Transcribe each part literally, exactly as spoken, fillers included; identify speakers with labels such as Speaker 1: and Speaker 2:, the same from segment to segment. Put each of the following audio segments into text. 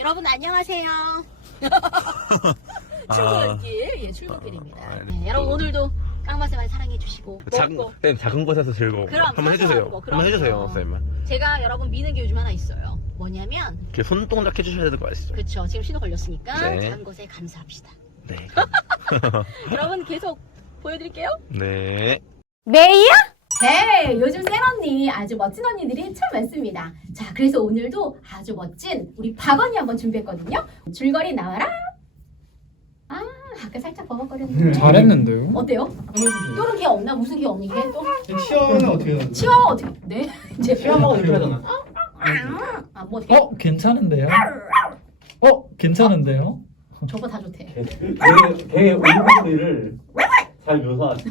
Speaker 1: 여러분 안녕하세요. 출근길, 예, 출근길입니다.
Speaker 2: 아, 아,
Speaker 1: 네, 여러분 오늘도 깡마생활 사랑해 주시고
Speaker 2: 작은
Speaker 1: 먹고.
Speaker 2: 쌤 작은 것에서 즐거워.
Speaker 1: 그럼,
Speaker 2: 한번
Speaker 1: 사소한
Speaker 2: 해주세요.
Speaker 1: 거,
Speaker 2: 한번 해주세요,
Speaker 1: 그럼요.
Speaker 2: 쌤.
Speaker 1: 제가 여러분 미는 게 요즘 하나 있어요. 뭐냐면
Speaker 2: 이렇게 손동작 해주셔야 될 거 아시죠?
Speaker 1: 그렇죠. 지금 신호 걸렸으니까
Speaker 2: 네.
Speaker 1: 작은 것에 감사합시다.
Speaker 2: 네.
Speaker 1: 여러분 계속 보여드릴게요.
Speaker 2: 네.
Speaker 1: 메이야? 네, 요즘 센 언니 아주 멋진 언니들이 참 많습니다. 자, 그래서 오늘도 아주 멋진 우리 박언니 한번 준비했거든요. 줄거리 나와라. 아, 아까 살짝 버벅거렸는데.
Speaker 3: 잘했는데요?
Speaker 1: 어때요? 또는 기 없나? 무슨 기 없니? 이게 또
Speaker 4: 치아는 어떻게 해요?
Speaker 1: 치와와 어떻게? 네, 이제
Speaker 4: 치아가 이렇게 하잖아.
Speaker 1: 아, 뭐 어떻게?
Speaker 3: 어? 괜찮은데요? 어? 괜찮은데요?
Speaker 1: 저거 다 좋대.
Speaker 4: 개, 개 울음 소리를 잘 묘사하시.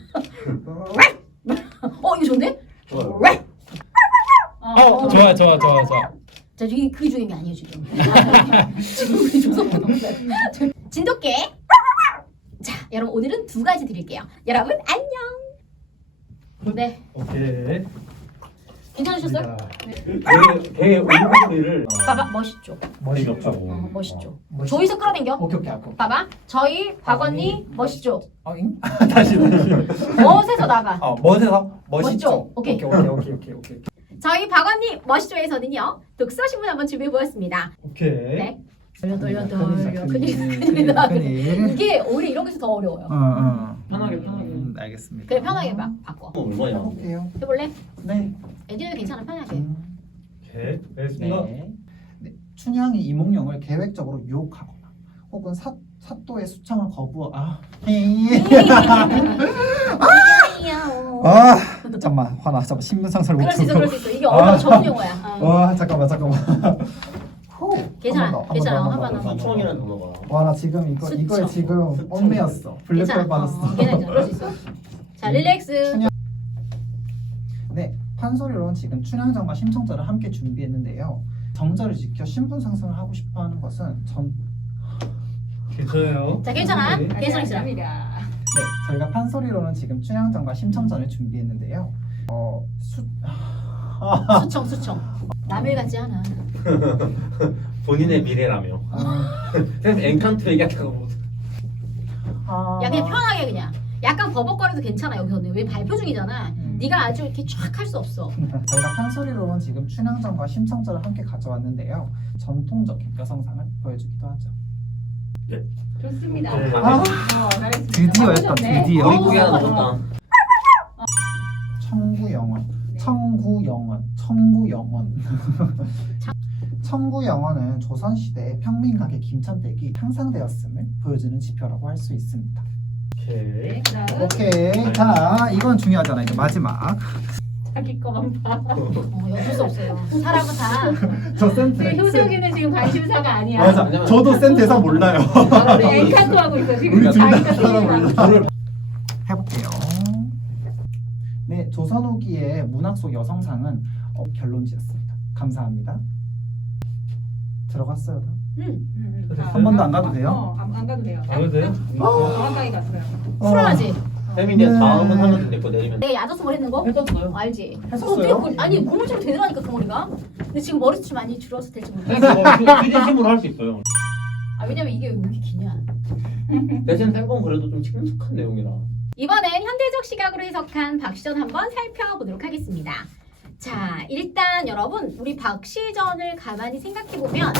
Speaker 1: 어, 이거 좋네?
Speaker 4: 좋아요.
Speaker 1: 어,
Speaker 3: 어, 좋아 좋아 좋아 좋아.
Speaker 1: 자, 저기 그게 중요한 게 아니에요 지금. 아, 지금 우리 조선분 진돗개. 자, 여러분 오늘은 두 가지 드릴게요. 여러분 안녕. 네,
Speaker 4: 오케이.
Speaker 1: 괜찮으셨어요?
Speaker 4: 개, 개 울음 소리를.
Speaker 1: 봐봐, 멋있죠.
Speaker 4: 머리가 없죠.
Speaker 1: 어, 멋있죠.
Speaker 3: 멋있-
Speaker 1: 조이서 끌어당겨.
Speaker 3: 오케이 오케이 아까.
Speaker 1: 봐봐, 저희 박언니 멋있죠.
Speaker 3: 어, 잉? 다시 다시.
Speaker 1: 멋에서 나가.
Speaker 3: 어, 멋에서 멋있죠.
Speaker 1: 멋죠? 오케이.
Speaker 3: 오케이 오케이 오케이 오케이 오케이.
Speaker 1: 저희 박언니 멋있죠에서는요 독서 신문 한번 준비해 보았습니다.
Speaker 4: 오케이.
Speaker 1: 네. 돌려 돌려 돌려
Speaker 3: 큰일,
Speaker 1: 큰일
Speaker 3: 큰일,
Speaker 1: 큰일이다.
Speaker 3: 큰일.
Speaker 1: 이게 오히려 이런 게서 더 어려워요.
Speaker 3: 어 어.
Speaker 4: 편하게, 편하게.
Speaker 3: 음, 알겠습니다.
Speaker 1: 그래 편하게 바, 바꿔.
Speaker 4: 얼마냐?
Speaker 3: 해볼게요.
Speaker 1: 해볼래?
Speaker 3: 네.
Speaker 1: 애들도 괜찮아 편하게.
Speaker 3: 음,
Speaker 4: 개. 알겠습니다.
Speaker 3: 네. 네. 춘향이 이몽룡을 계획적으로 유혹하거나 혹은 사 사또의 수청을 거부하. 아. 아 잠깐만 화나 잠깐 신분상설 못
Speaker 1: 그럴 수 있어,
Speaker 3: 들고.
Speaker 1: 그럴 수 있어. 이게 언어
Speaker 3: 아.
Speaker 1: 전문 용어야. 어.
Speaker 3: 와 잠깐만 잠깐만. 후.
Speaker 1: 괜찮아,
Speaker 3: 한 번 더,
Speaker 1: 괜찮아.
Speaker 3: 한
Speaker 1: 한
Speaker 3: 번
Speaker 1: 번
Speaker 3: 더,
Speaker 1: 더.
Speaker 3: 한 번 더.
Speaker 4: 수청이라는 단어가.
Speaker 3: 와 나 지금 이거
Speaker 1: 수청.
Speaker 3: 이거에 지금
Speaker 4: 수청.
Speaker 3: 얽매였어. 블랙홀
Speaker 1: 괜찮아.
Speaker 3: 받았어.
Speaker 1: 어, 괜찮아. 그럴 수 있어. 자, 릴렉스.
Speaker 3: 춘향. 네, 판소리로는 지금 춘향전과 심청전을 함께 준비했는데요. 정절을 지켜 신분 상승을 하고 싶어하는 것은 전.
Speaker 4: 괜찮아요.
Speaker 1: 자, 괜찮아.
Speaker 4: 네.
Speaker 1: 괜찮아, 괜찮아.
Speaker 3: 네, 저희가 판소리로는 지금 춘향전과 심청전을 준비했는데요. 어, 수.
Speaker 1: 수청, 수청. 남일 같지 않아.
Speaker 4: 본인의 미래라며.
Speaker 3: 아,
Speaker 4: 쌤 엔칸트 얘기하다가
Speaker 3: 아,
Speaker 1: 야, 그냥 편하게 그냥. 약간 버벅거려도 괜찮아 여기서는. 왜 발표 중이잖아.
Speaker 3: 음.
Speaker 1: 네가 아주 이렇게 쫙 할 수 없어.
Speaker 3: 저희가 판소리로는 지금 춘향전과 심청전을 함께 가져왔는데요. 전통적 여성상을 보여주기도 하죠.
Speaker 1: 좋습니다.
Speaker 4: 네.
Speaker 3: 아,
Speaker 1: 어, 잘했습니다.
Speaker 3: 드디어 했다,
Speaker 1: 잘하셨네.
Speaker 3: 드디어.
Speaker 1: 어,
Speaker 4: 우리 구기 하나
Speaker 1: 좋아.
Speaker 4: 줬다.
Speaker 3: 청구영원,
Speaker 1: 네.
Speaker 3: 청구영원, 청구영원. 청구영원은 조선시대 평민가게 김천댁이 향상되었음을 보여주는 지표라고 할 수 있습니다.
Speaker 4: 오케이.
Speaker 1: 네, 그다음
Speaker 3: 오케이, 자 이건 중요하잖아. 이제 마지막.
Speaker 1: 자기 거만 봐. 어, 어쩔 수 없어요. 사람은 다.
Speaker 3: 저 센.
Speaker 1: 지금 효정이는 지금 관심사가 아니야.
Speaker 3: 맞아. 저도 센 대사 몰라요.
Speaker 1: 아, 우리 엔칸도 하고 있어 지금.
Speaker 3: 우리 둘 다
Speaker 1: 자기가
Speaker 3: 사람
Speaker 1: 쓰니까.
Speaker 3: 몰라. 해볼게요. 네, 조선 후기의 문학 속 여성상은 어, 결론지였습니다. 감사합니다. 들어갔어요. 다?
Speaker 1: 응.
Speaker 3: 한 번도 안 가도 돼요?
Speaker 5: 어, 안, 안 가도 돼요.
Speaker 4: 안 해도 돼요?
Speaker 5: 정확하게 갔어요.
Speaker 1: 불안하지.
Speaker 4: 쌤이 이제
Speaker 3: 네.
Speaker 4: 다음은 하면 될거 내리면.
Speaker 1: 내가 야자수 머리 했는 거?
Speaker 4: 했었어요.
Speaker 1: 어, 알지?
Speaker 3: 했었어요?
Speaker 1: 어떻게 그- 아니 고물 좀 되더라니까 그 머리가. 근데 지금 머리숱이 많이 줄어서 될지 모르겠어.
Speaker 4: 그래서 휴지심으로 할 수 있어요.
Speaker 1: 아 왜냐면 이게 왜 이렇게 기냐.
Speaker 4: 대신 쌤건 그래도 좀 친숙한 내용이라.
Speaker 1: 이번엔 현대적 시각으로 해석한 박시전 한번 살펴보도록 하겠습니다. 자, 일단 여러분 우리 박시전을 가만히 생각해 보면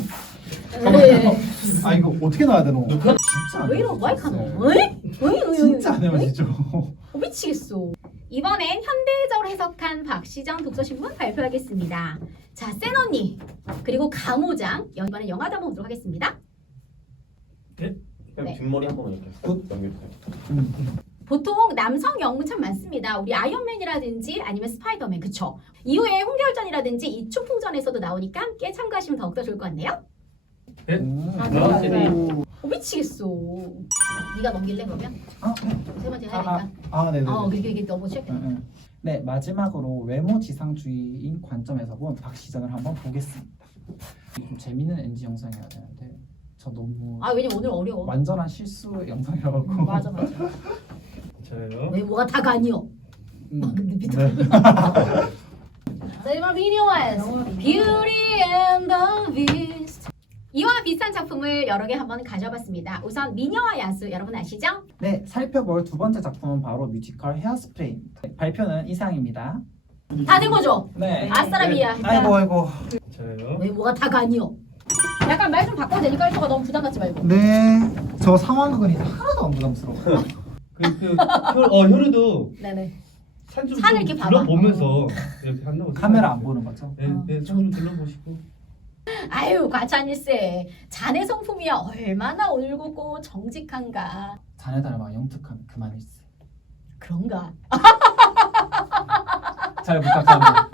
Speaker 3: 아 이거 어떻게 나와야 되노?
Speaker 4: 누가-
Speaker 3: 진짜 안
Speaker 1: 왜 이러고
Speaker 3: 해보시죠?
Speaker 1: 마이크노? 어이? 어이? 어이?
Speaker 3: 진짜 안
Speaker 1: 어이?
Speaker 3: 해보시죠?
Speaker 1: 어, 미치겠어. 이번엔 현대적으로 해석한 박시전 독서신문 발표하겠습니다. 자, 센 언니 그리고 강호장 이번엔 영화도 한번 보도록 하겠습니다.
Speaker 4: 쌤
Speaker 1: 네.
Speaker 4: 뒷머리 한 번만 이렇게 쓱 넘겨주세요.
Speaker 1: 보통 남성 영웅 참 많습니다. 우리 아이언맨이라든지 아니면 스파이더맨 그쵸? 이후에 홍결전이라든지 이초풍전에서도 나오니까 함께 참가하시면 더욱더 좋을 것 같네요.
Speaker 4: 네?
Speaker 3: 음.
Speaker 5: 아,
Speaker 4: 좋았어요.
Speaker 1: 어, 미치겠어. 네가 넘길래 그러면?
Speaker 3: 아,
Speaker 1: 세 번째
Speaker 3: 아,
Speaker 1: 해야 되니까.
Speaker 3: 아, 네네.
Speaker 1: 어, 그게 이게 너무 취약해.
Speaker 3: 응, 응. 네, 마지막으로 외모 지상주의인 관점에서 본 박시전을 한번 보겠습니다. 좀 재밌는 엔지 영상이어야 되는데 저 너무
Speaker 1: 아, 왜냐면 오늘 어려워.
Speaker 3: 완전한 실수 영상이라고.
Speaker 1: 맞아, 맞아.
Speaker 4: 저요.
Speaker 1: 왜 뭐가 다가 아니요.
Speaker 3: 음,
Speaker 1: 아, 근데 밑에.
Speaker 3: 네.
Speaker 1: 자, 이번 미니와이즈 Beauty and the Beast. 이와 비슷한 작품을 여러 개 한번 가져봤습니다. 우선 미녀와 야수 여러분 아시죠?
Speaker 3: 네, 살펴볼 두 번째 작품은 바로 뮤지컬 헤어스프레이입니다. 발표는 이상입니다.
Speaker 1: 다 된 거죠?
Speaker 3: 네.
Speaker 1: 아싸라비야.
Speaker 3: 아이고 아이고.
Speaker 4: 저요.
Speaker 1: 왜 뭐가 다가 아니요? 약간 말 좀 바꿔도 되니까 이거가 너무 부담 갖지 말고.
Speaker 3: 네, 저 상황극은 이제 하나도 안 부담스러워.
Speaker 4: 그, 그, 혈, 어, 혈우도
Speaker 1: 네네.
Speaker 4: 산 좀
Speaker 1: 산을 이렇게 봐봐.
Speaker 4: 둘러보면서 이렇게 한다고
Speaker 3: 카메라 안
Speaker 4: 생각해요.
Speaker 3: 보는 거죠?
Speaker 4: 네, 네, 산좀 둘러보시고.
Speaker 1: 아유 과찬일세. 자네 성품이야 얼마나 올곧고 정직한가.
Speaker 3: 자네 닮아 영특한 그만일세.
Speaker 1: 그런가?
Speaker 3: 잘 부탁합니다.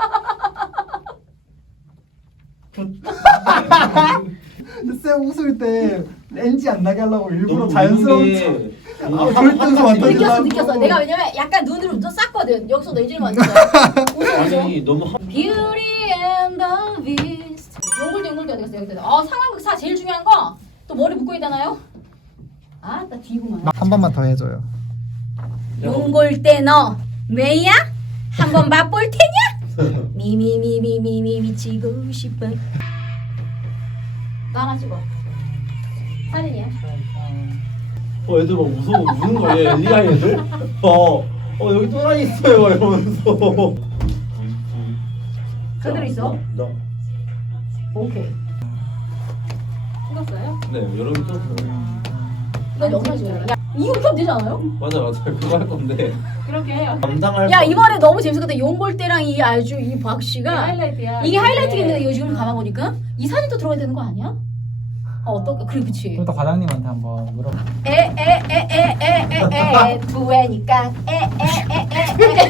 Speaker 3: 쌤 웃을 때 엔지 안 나게 하려고 일부러
Speaker 4: 너무
Speaker 3: 자연스러운 척.
Speaker 4: 의욕이-
Speaker 3: 아, 절대 웃음 안
Speaker 1: 느꼈어
Speaker 3: 터진다고.
Speaker 1: 느꼈어. 내가 왜냐면 약간 눈으로 또 쌌거든. 여기서 너 이질만 왔어. 웃어 웃어.
Speaker 4: 아니 너무 한-
Speaker 1: Beauty and the Beast. 용골도 용골도 어디 갔어? 여기 어 상황극 사 제일 중요한 거 또 머리 묶고 있잖아요. 아나 뒤구만.
Speaker 3: 한 번만 더 해줘요.
Speaker 1: 용골 때 너 왜야? 한번 맛볼 테냐? 미미미미미미 미치고 싶어. 나 하나 찍어. 사진이야.
Speaker 4: 어 애들 막 무서워 우는 거예요 엘리아이 애들. 어, 어 여기 또라이 있어요 이러면서.
Speaker 1: 그대로 있어.
Speaker 4: 나.
Speaker 1: 오케이. 찍었어요?
Speaker 4: 네 여러분 또.
Speaker 1: 이건 영상 찍어요. 야 이거 이렇게 하면 되지 않아요?
Speaker 4: 맞아 맞아 그거 할 건데
Speaker 5: 그렇게 해요.
Speaker 4: 감당할.
Speaker 1: 야 이번에 너무 재밌었다. 용골 때랑 이 아주 이 박 씨가
Speaker 5: 하이라이트야.
Speaker 1: 이게 하이라이트겠는데 이거 지금 가만 보니까 이 사진도 들어가야 되는 거 아니야? 어 어떨까? 그래 그치.
Speaker 3: 그럼 또 과장님한테 한번 물어봐.
Speaker 1: 에에에에에에에 두애니까 에에에에에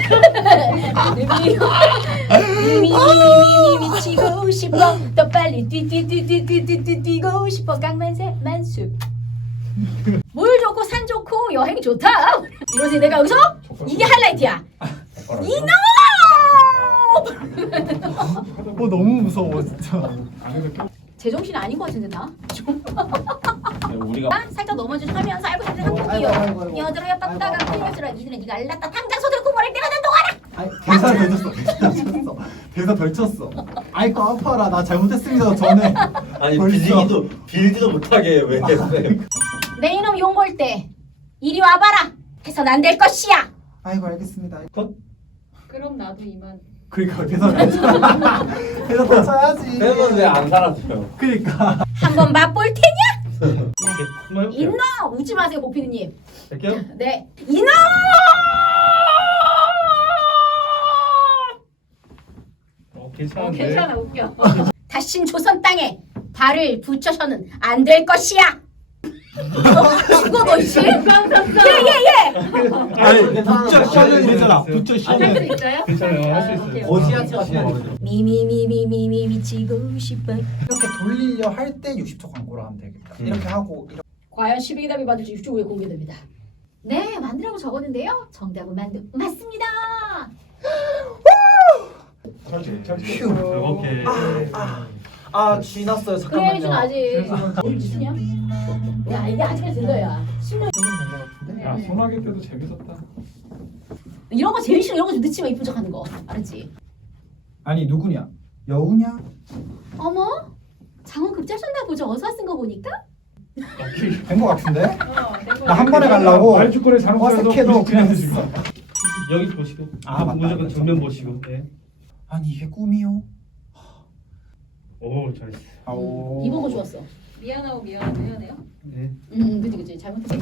Speaker 1: 미미미미미 미치고 싶어 더 빨리 뛰뛰뛰뛰뛰뛰 뛰고 싶어 강만세 만수 물 좋고 산 좋고 여행 좋다 이러지 내가 여기서 이게 하이라이트야 이놈
Speaker 3: 어 너무 무서워 진짜.
Speaker 1: 제정신 아닌 것 같은데 나
Speaker 4: 네, 우리가
Speaker 1: 살짝 넘어지면서 알고 사는
Speaker 3: 아이고, 아이고, 아이고.
Speaker 1: 한국이요 여드러야 빡다가
Speaker 3: 아이고, 아이고.
Speaker 1: 풀려주라 이들은 네가 알랐다 당장 손을 구멍을 내가 된동하라
Speaker 3: 아니 대사 펼쳤어. 대사 펼쳤어. 대사 펼쳤어. 아이고 아파라 나 잘못했습니다 전에.
Speaker 4: 아니
Speaker 3: 벌써.
Speaker 4: 빌리기도 빌지도 못하게 왜 쌤.
Speaker 1: 내 이놈 용골 때 이리 와봐라 해선 안 될 것이야
Speaker 3: 아이고 알겠습니다.
Speaker 5: 그럼 나도 이만.
Speaker 3: 그러니까 대사 펼쳐. 대사 펼쳐야지.
Speaker 4: 쌤은 왜 안 살았어요?
Speaker 3: 그러니까.
Speaker 1: 한번 맛볼 테냐?
Speaker 4: 이렇게 한번 해볼게요.
Speaker 1: 이놈 웃지 마세요 고피디님
Speaker 4: 할게요.
Speaker 1: 네 이놈
Speaker 4: 어
Speaker 5: 어,
Speaker 4: 괜찮은데.
Speaker 5: 괜찮아 웃겨.
Speaker 1: 다신 조선 땅에 발을 붙여서는 안 될 것이야 죽어 너지? 예예예
Speaker 4: 아니
Speaker 3: 붙여 시원은 이랬잖아. 붙여
Speaker 5: 할 수 있어요?
Speaker 4: 괜찮아요 할 수
Speaker 5: 아,
Speaker 4: 있어요.
Speaker 5: 오케이.
Speaker 4: 고지한테 하시면
Speaker 1: 미미미미미미 미치고 싶어
Speaker 3: 이렇게 돌리려 할 때 육십 초 광고를 하면 되겠다.
Speaker 4: 음.
Speaker 3: 이렇게 하고 이렇게.
Speaker 1: 과연 십이 기 답이 받을지 육 주 후에 공개됩니다 네 만두라고 적었는데요 정답은 만두 맞습니다
Speaker 3: 휴.
Speaker 4: 오케이.
Speaker 3: 아 쥐났어요.
Speaker 1: 그래 지금
Speaker 3: 잠깐만요.
Speaker 1: 아직 뭘 주냐? 야 이게 아직까지 들려야 십 년
Speaker 6: 야 소나기 때도 재밌었다.
Speaker 1: 이런 거 제일 싫어 이런 거 좀 늦지만 이쁜 척하는 거 알았지?
Speaker 3: 아니 누구냐? 여우냐?
Speaker 1: 어머 장원 급자셨나 보죠 어서 쓴 거 보니까
Speaker 3: 된 거 같은데?
Speaker 5: 어, 된거
Speaker 3: 나 한 번에 가려고
Speaker 6: 발주권의 장소에서
Speaker 3: 어색해도 그냥
Speaker 6: 지금.
Speaker 3: 했어.
Speaker 4: 여기 보시고.
Speaker 3: 아, 맞다.
Speaker 4: 무조건 정면 보시고. 네.
Speaker 3: 아니 이게 꿈이요?
Speaker 4: 오 잘했어.
Speaker 3: 아오.
Speaker 1: 이번 거 좋았어
Speaker 5: 미안하고 미안하고 미안해요.
Speaker 4: 네.
Speaker 1: 음 그치 그치 잘못했지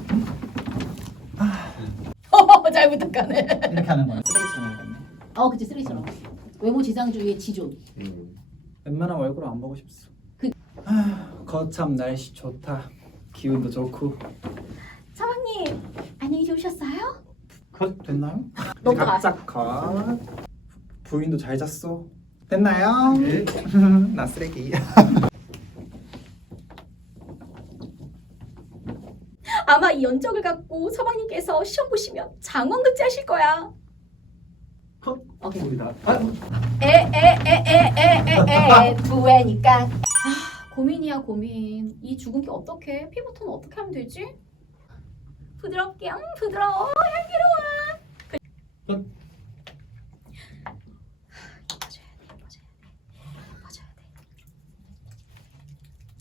Speaker 1: 아. 잘 부탁하네
Speaker 3: 이렇게 하는 거야. 쓰레기처럼 해야겠네.
Speaker 1: 어 그치 쓰레기처럼 외모 지상주의의 지존
Speaker 4: 음.
Speaker 3: 웬만한 얼굴 안 보고 싶어.
Speaker 1: 그-
Speaker 3: 아, 거참 날씨 좋다. 기운도 좋고.
Speaker 1: 사방님 안녕히 주무셨어요?
Speaker 3: 컷 됐나요?
Speaker 1: 너무
Speaker 3: 각자 컷. 부인도 잘 잤어. 됐나요?
Speaker 4: 네.
Speaker 3: 나 쓰레기.
Speaker 1: 아마 이 연적을 갖고 서방님께서 시험 보시면 장원급제 하실 거야
Speaker 3: 컷.
Speaker 1: 오케이
Speaker 3: 우리 다. 아,
Speaker 1: 에에에에에에에 두애니까 아 고민이야 고민 이 죽은 게 어떡해 피부톤 어떻게 하면 되지? 부드럽게 음 부드러워 향기로워 그...
Speaker 4: 끝.
Speaker 1: 예뻐져야 돼 예뻐져야 돼 예뻐져야 돼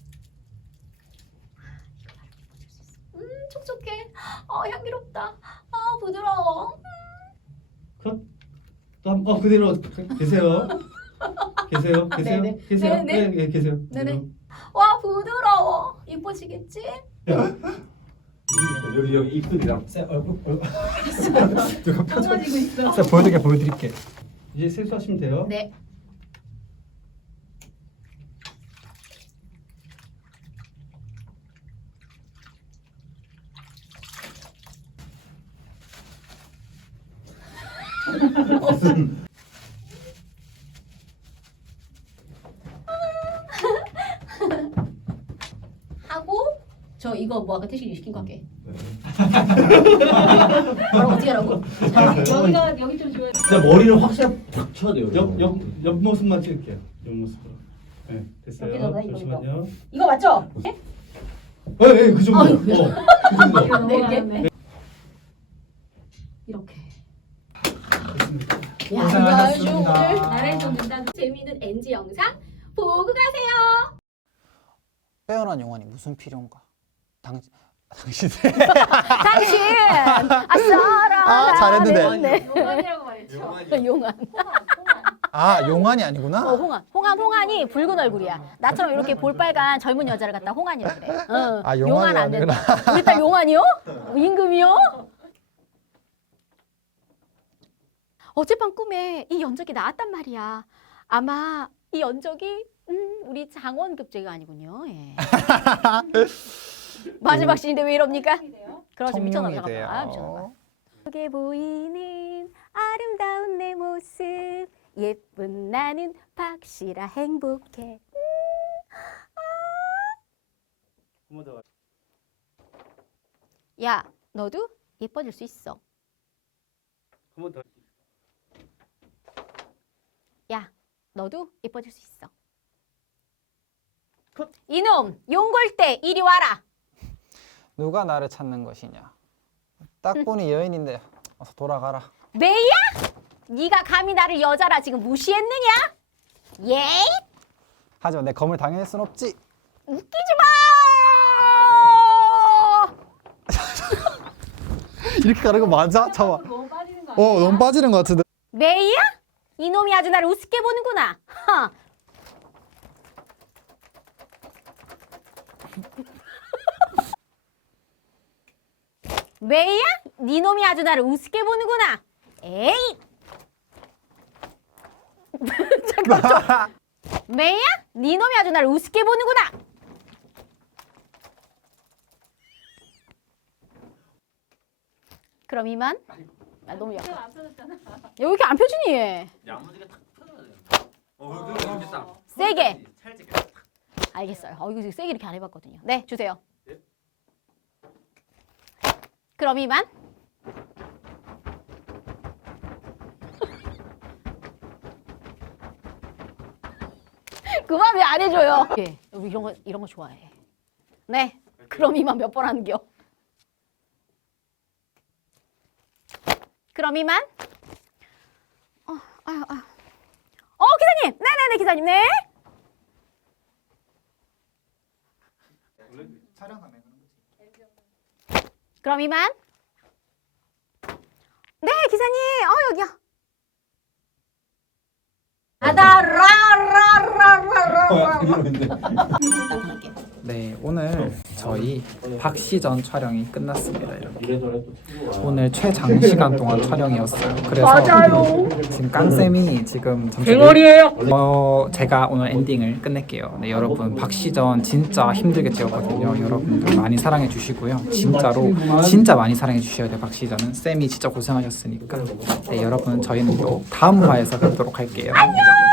Speaker 1: 촉촉해. 아, 향기롭다. 아, 부드러워.
Speaker 4: 어 그대로 계세요. 계세요. 계세요.
Speaker 1: 네네.
Speaker 4: 계세요.
Speaker 1: 네네.
Speaker 4: 네, 네, 계세요.
Speaker 1: 네네. 와, 부드러워. 이뻐지겠지?
Speaker 4: 여기 여기 입술이랑
Speaker 3: 쌤 얼굴 얼굴
Speaker 5: 강아지고 있어.
Speaker 3: 쌤 보여드릴게 보여드릴게.
Speaker 4: 이제 세수하시면 돼요.
Speaker 1: 네. 하고 저 이거 뭐 아까 태식이 시킨 거 할게. 뭐라고 어떻게 하라고?
Speaker 5: 여기가 여기 좀 좋아요.
Speaker 4: 진짜 머리를 확실히 탁 쳐야 돼요. 옆, 옆, 옆 모습만 찍을게요. 옆 모습으로. 네, 됐어요.
Speaker 1: 여기다가 이거,
Speaker 4: 잠시만요.
Speaker 1: 이거 맞죠? 네?
Speaker 4: 네, 네, 그 정도.
Speaker 1: 아유.
Speaker 4: 어, 그 정도.
Speaker 5: 이거
Speaker 1: 네,
Speaker 5: 넘어가네.
Speaker 1: 이렇게.
Speaker 3: 됐습니다.
Speaker 1: 야,
Speaker 3: 고생하셨습니다.
Speaker 1: 아주 오늘
Speaker 5: 나레이션 된다.
Speaker 1: 재미있는 엔지 영상 보고 가세요.
Speaker 7: 빼어난 용안이 무슨 필요인가? 당 당신
Speaker 1: 당신 아싸라.
Speaker 7: 아, 잘했는데.
Speaker 5: 용안이라고 말했죠.
Speaker 1: 용안.
Speaker 7: 아 용안이 아니구나.
Speaker 1: 어, 홍안. 홍안 홍안이 붉은 얼굴이야. 나처럼 이렇게 볼빨간 젊은 여자를 갖다 홍안이라 그래. 어,
Speaker 7: 아, 용안이
Speaker 1: 용안 안 된다.
Speaker 7: 아니구나.
Speaker 1: 우리 딸 용안이요? 임금이요? 어젯밤 꿈에 이 연적이 나왔단 말이야. 아마 이 연적이 음, 우리 장원급제가 아니군요. 예. 마지막 시인데 왜 이럽니까? 그렇지 미쳤나 봐.
Speaker 7: 청룡이
Speaker 1: 잠깐만. 아, 미쳤나 봐.
Speaker 7: 돼요.
Speaker 1: 속에 보이는 아름다운 내 모습 예쁜 나는 박씨라 행복해.
Speaker 4: 한번 더.
Speaker 1: 야, 너도 예뻐질 수 있어.
Speaker 4: 한번 더.
Speaker 1: 야, 너도 예뻐질 수 있어. 이놈, 용골대 이리 와라.
Speaker 7: 누가 나를 찾는 것이냐? 딱 보니 여인인데 어서 돌아가라.
Speaker 1: 매야? 네가 감히 나를 여자라 지금 무시했느냐? 예?
Speaker 7: 하지만 내 검을 당해낼 순 없지.
Speaker 1: 웃기지 마!
Speaker 7: 이렇게 가는 거 맞아? 잠깐.
Speaker 5: 너무 빠지는 거
Speaker 7: 어
Speaker 5: 아니야?
Speaker 7: 너무 빠지는 것 같은데.
Speaker 1: 매야? 이놈이 아주 나를 우습게 보는구나. 하. 매야? 네 놈이 아주 나를 우습게 보는구나. 에이! 잠깐 좀. 매야? 네 놈이 아주 나를 우습게 보는구나. 그럼 이만. 아, 너무 약해.
Speaker 5: 안 펴졌잖아.
Speaker 1: 왜 이렇게 안 펴지니 얘?
Speaker 2: 야무지게 탁 펴줘야 돼. 어, 이렇게 딱.
Speaker 1: 세게.
Speaker 2: 살짝.
Speaker 1: 알겠어요. 어, 이거 세게 이렇게 안 해봤거든요. 네, 주세요. 그럼 이만. 그만 왜 안 해줘요? 예, 우리 이런 거 이런 거 좋아해. 네, 그럼 이만 몇 번 하는겨? 그럼 이만. 어, 아유, 아유. 어, 기사님, 네네네 기사님, 네. 그럼 이만. 네, 기사님. 어, 여기요. 아다라라라라라.
Speaker 3: 네, 오늘 저희 박시전 촬영이 끝났습니다. 이렇게.
Speaker 4: 이래저래 또 친구가.
Speaker 3: 오늘 최장시간 동안 촬영이었어요. 그래서
Speaker 1: 맞아요.
Speaker 3: 지금 깡쌤이 지금 잠시 어, 제가 오늘 엔딩을 끝낼게요. 네, 여러분 박시전 진짜 힘들게 찍었거든요. 여러분들 많이 사랑해 주시고요. 진짜로 진짜 많이 사랑해 주셔야 돼요. 박시전은 쌤이 진짜 고생하셨으니까. 네, 여러분 저희는 또 다음 화에서 뵙도록 할게요. 안녕.